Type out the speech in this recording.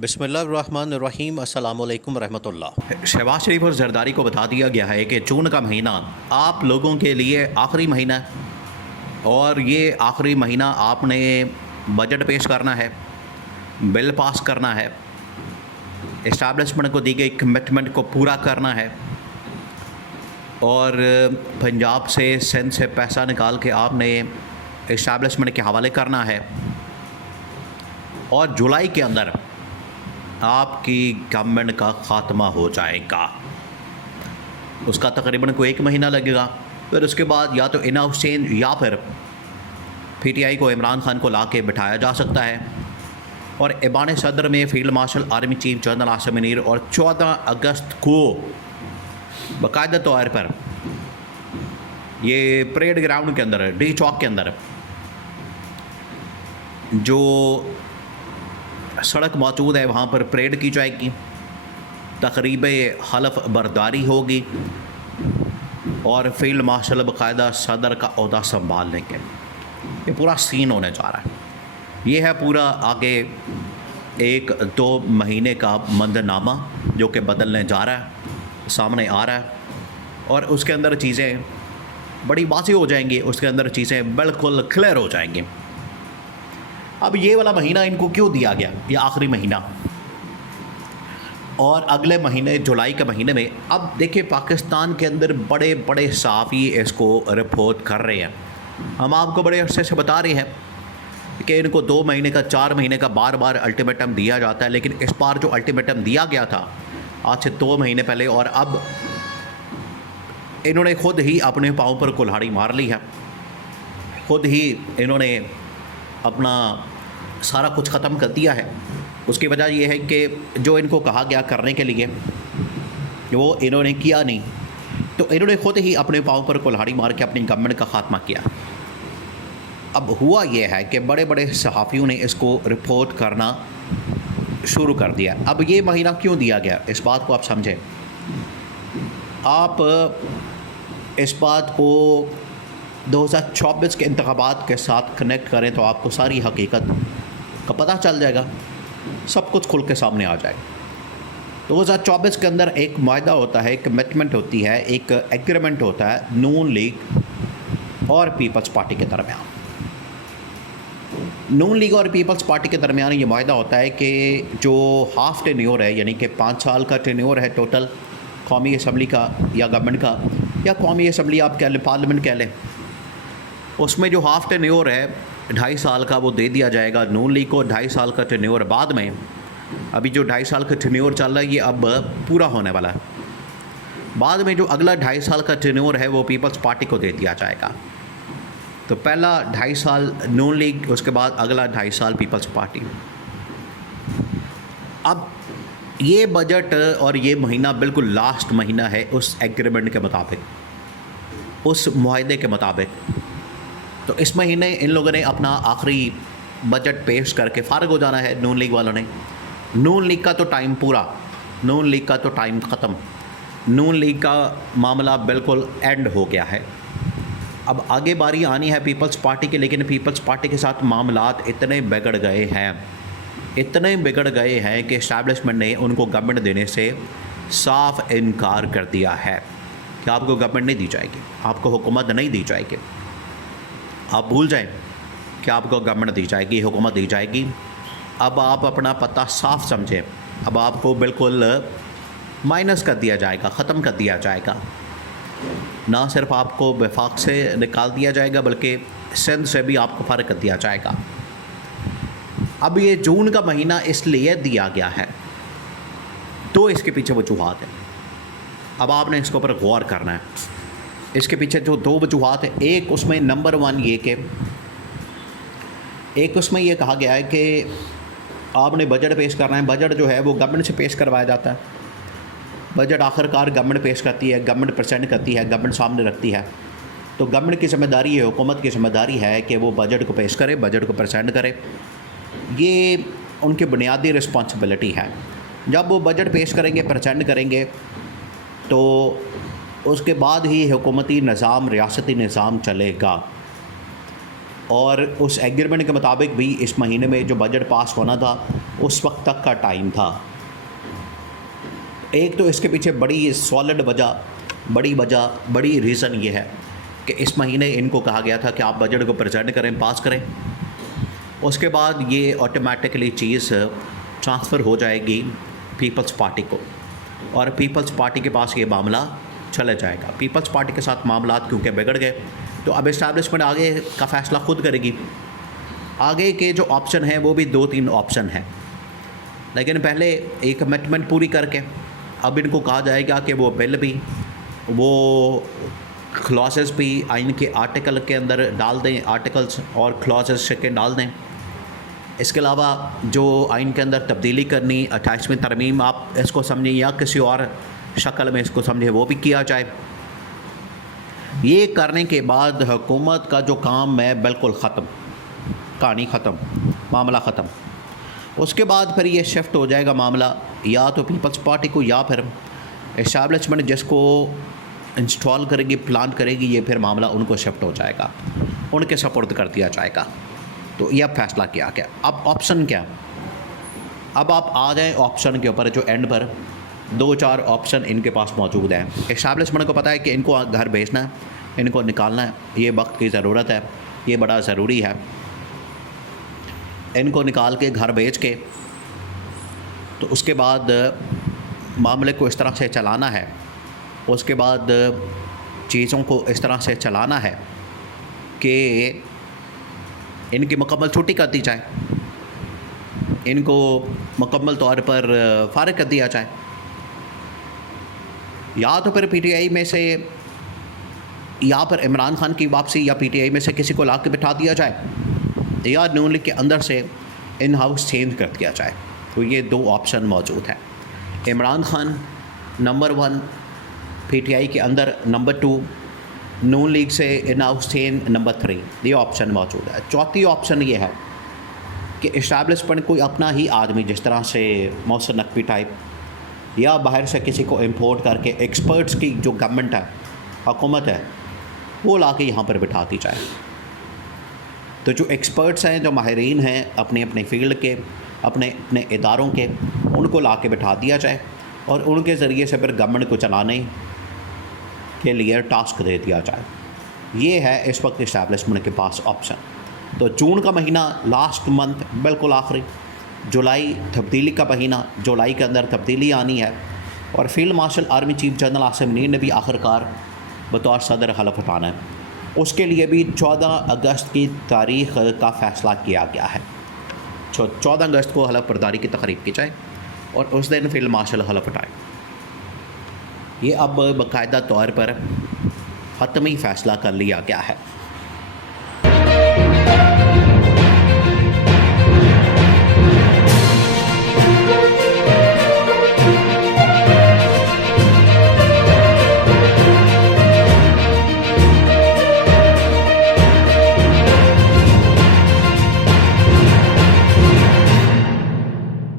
बिस्मिल्लाहिर्रहमानिर्रहीम अस्सलामुअलैकुम रहमतुल्लाह। शहबाज शरीफ और जरदारी को बता दिया गया है कि जून का महीना आप लोगों के लिए आखिरी महीना है और ये आखिरी महीना आपने बजट पेश करना है, बिल पास करना है, इस्टेब्लिशमेंट को दी गई कमिटमेंट को पूरा करना है और पंजाब से सिंध से पैसा निकाल के आपने इस्टेब्लिशमेंट के हवाले करना है और जुलाई के अंदर आपकी गवर्नमेंट का ख़ात्मा हो जाएगा। उसका तकरीबन कोई 1 महीना लगेगा। फिर उसके बाद या तो इनहाउस चेंज या फिर पीटीआई को इमरान खान को ला के बिठाया जा सकता है और ऐवान सदर में field marshal army chief general Asim Munir और 14 अगस्त को बाकायदा तौर पर ये परेड ग्राउंड के अंदर डी चौक के अंदर जो सड़क मौजूद है वहाँ पर परेड की जाएगी, तकरीब हलफ बर्दारी होगी और फील्ड मार्शल बाकायदा सदर का ओहदा संभाल लेंगे। ये पूरा सीन होने जा रहा है। ये है पूरा आगे 1-2 महीने का मंजरनामा जो कि बदलने जा रहा है, सामने आ रहा है और उसके अंदर चीज़ें बड़ी वाज़ेह हो जाएंगी, उसके अंदर चीज़ें बिल्कुल क्लियर हो जाएंगी। अब ये वाला महीना इनको क्यों दिया गया, ये आखिरी महीना, और अगले महीने जुलाई के महीने में अब देखिए पाकिस्तान के अंदर बड़े बड़े सहाफ़ी इसको रिपोर्ट कर रहे हैं। हम आपको बड़े अरसे से बता रहे हैं कि इनको 2 महीने का 4 महीने का बार बार अल्टीमेटम दिया जाता है, लेकिन इस बार जो अल्टीमेटम दिया गया था आज से 2 महीने पहले और अब इन्होंने खुद ही अपने पाँव पर कुल्हाड़ी मार ली है, खुद ही इन्होंने अपना सारा कुछ ख़त्म कर दिया है। उसकी वजह यह है कि जो इनको कहा गया करने के लिए वो इन्होंने किया नहीं, तो इन्होंने खुद ही अपने पाँव पर कुल्हाड़ी मार के अपनी गवर्नमेंट का ख़ात्मा किया। अब हुआ यह है कि बड़े बड़े सहाफ़ियों ने इसको रिपोर्ट करना शुरू कर दिया। अब ये महीना क्यों दिया गया, इस बात को आप समझें। आप इस बात को 2024 के इंतखाबात के साथ कनेक्ट करें तो आपको सारी हकीकत का पता चल जाएगा, सब कुछ खुल के सामने आ जाएगा। 2024 के अंदर एक मुआहदा होता है, एक कमिटमेंट होती है, एक एग्रीमेंट होता है नून लीग और पीपल्स पार्टी के दरमियान। नून लीग और पीपल्स पार्टी के दरमियान ये मुआहदा होता है कि जो हाफ टेन्योर है, यानी कि 5 साल का टेन्योर है टोटल कौमी असम्बली का या गवर्नमेंट का, या कौमी असम्बली आप कह लें, पार्लियामेंट कह लें, उसमें जो हाफ टेन्योर है 2.5 साल का वो दे दिया जाएगा नून लीग को। 2.5 साल का टेन्योर बाद में, अभी जो 2.5 साल का टेन्योर चल रहा है ये अब पूरा होने वाला है, बाद में जो अगला 2.5 साल का टेन्योर है वो पीपल्स पार्टी को दे दिया जाएगा। तो पहला 2.5 साल नून लीग, उसके बाद अगला 2.5 साल पीपल्स पार्टी। अब ये बजट और ये महीना बिल्कुल लास्ट महीना है उस एग्रीमेंट के मुताबिक, उस मुआहदे के मुताबिक। तो इस महीने इन लोगों ने अपना आखिरी बजट पेश करके फ़ारिग हो जाना है नून लीग वालों ने। नून लीग का तो टाइम पूरा, नून लीग का तो टाइम ख़त्म, नून लीग का मामला बिल्कुल एंड हो गया है। अब आगे बारी आनी है पीपल्स पार्टी की, लेकिन पीपल्स पार्टी के साथ मामलात इतने बिगड़ गए हैं, इतने बिगड़ गए हैं कि इस्टेब्लिशमेंट ने उनको गवर्नमेंट देने से साफ इनकार कर दिया है कि आपको गवर्नमेंट नहीं दी जाएगी, आपको हुकूमत नहीं दी जाएगी, आप भूल जाएं कि आपको गवर्नमेंट दी जाएगी, हुकूमत दी जाएगी। अब आप अपना पता साफ समझें, अब आपको बिल्कुल माइनस कर दिया जाएगा, ख़त्म कर दिया जाएगा। ना सिर्फ आपको वफाक से निकाल दिया जाएगा बल्कि सिंध से भी आपको फ़र्क कर दिया जाएगा। अब ये जून का महीना इसलिए दिया गया है तो इसके पीछे वजूहात है। अब आपने इसके ऊपर गौर करना है। इसके पीछे जो 2 वजूहात है, एक उसमें नंबर 1 ये कि एक उसमें ये कहा गया है कि आपने बजट पेश करना है। बजट जो है वो गवर्नमेंट से पेश करवाया जाता है। बजट आखिरकार गवर्नमेंट पेश करती है, गवर्नमेंट प्रेजेंट करती है, गवर्नमेंट सामने रखती है। तो गवर्नमेंट की जिम्मेदारी है, हुकूमत की जिम्मेदारी है कि वो बजट को पेश करे, बजट को प्रेजेंट करे। ये उनकी बुनियादी रिस्पॉन्सिबिलिटी है। जब वो बजट पेश करेंगे, प्रेजेंट करेंगे, तो उसके बाद ही हुकूमती निज़ाम, रियासती निज़ाम चलेगा। और उस एग्रीमेंट के मुताबिक भी इस महीने में जो बजट पास होना था उस वक्त तक का टाइम था। एक तो इसके पीछे बड़ी सॉलिड बड़ी रीज़न ये है कि इस महीने इनको कहा गया था कि आप बजट को प्रेजेंट करें, पास करें। उसके बाद ये ऑटोमेटिकली चीज़ ट्रांसफ़र हो जाएगी पीपल्स पार्टी को, और पीपल्स पार्टी के पास ये मामला चला जाएगा। पीपल्स पार्टी के साथ मामला क्योंकि बिगड़ गए, तो अब इस्टेब्लिशमेंट आगे का फ़ैसला खुद करेगी। आगे के जो ऑप्शन हैं वो भी 2-3 ऑप्शन हैं, लेकिन पहले एक कमिटमेंट पूरी करके अब इनको कहा जाएगा कि वो बिल भी, वो क्लॉजेस भी आइन के आर्टिकल के अंदर डाल दें, आर्टिकल्स और क्लॉजेस के डाल दें। इसके अलावा जो आइन के अंदर तब्दीली करनी, 28वीं तरमीम आप इसको समझें या किसी और शक्ल में इसको समझें, वो भी किया जाए। ये करने के बाद हुकूमत का जो काम है बिल्कुल ख़त्म, कहानी ख़त्म, मामला ख़त्म। उसके बाद फिर ये शिफ्ट हो जाएगा मामला या तो पीपल्स पार्टी को या फिर इस्टेब्लिशमेंट जिसको इंस्टॉल करेगी, प्लान करेगी, ये फिर मामला उनको शिफ्ट हो जाएगा, उनके सपोर्ट कर दिया जाएगा। तो यह फ़ैसला किया गया। अब ऑप्शन क्या? अब आप आ जाएँ ऑप्शन के ऊपर, जो एंड पर 2-4 ऑप्शन इनके पास मौजूद हैं। इस्टेब्लिशमेंट को पता है कि इनको घर भेजना है, इनको निकालना है, ये वक्त की ज़रूरत है, ये बड़ा ज़रूरी है। इनको निकाल के घर भेज के तो उसके बाद मामले को इस तरह से चलाना है, उसके बाद चीज़ों को इस तरह से चलाना है कि इनकी मुकम्मल छुट्टी कर दी जाए, इनको मुकम्मल तौर पर फ़ारिग कर दिया जाए, या तो फिर पीटीआई में से या फिर इमरान खान की वापसी या पीटीआई में से किसी को ला के बिठा दिया जाए, या नून लीग के अंदर से इन हाउस चेंज कर दिया जाए। तो ये 2 ऑप्शन मौजूद हैं। इमरान खान नंबर 1, पीटीआई के अंदर नंबर 2, नून लीग से इन हाउस चेंज नंबर 3, ये ऑप्शन मौजूद है। चौथी ऑप्शन ये है कि इस्टेब्लिशमेंट कोई अपना ही आदमी, जिस तरह से मोहसिन नकवी टाइप, या बाहर से किसी को इंपोर्ट करके एक्सपर्ट्स की जो गवर्नमेंट है, हुकूमत है, वो ला के यहाँ पर बिठा दी जाए। तो जो एक्सपर्ट्स हैं, जो माहिरीन हैं अपने अपने फील्ड के, अपने अपने इदारों के, उनको ला के बिठा दिया जाए और उनके ज़रिए से फिर गवर्नमेंट को चलाने के लिए टास्क दे दिया जाए। ये है इस वक्त इस्टेब्लिशमेंट के पास ऑप्शन। तो जून का महीना लास्ट मंथ बिल्कुल आखिरी, जुलाई तब्दीली का महीना, जुलाई के अंदर तब्दीली आनी है, और field marshal army chief general Asim Munir ने भी आखिरकार बतौर सदर हलफ उठाना है। उसके लिए भी 14 अगस्त की तारीख़ का फ़ैसला किया गया है। 14 अगस्त को हलफ बर्दारी की तकरीब की जाए और उस दिन फील्ड मार्शल हलफ उठाए। ये अब बाकायदा तौर पर हतमी फ़ैसला कर लिया गया है।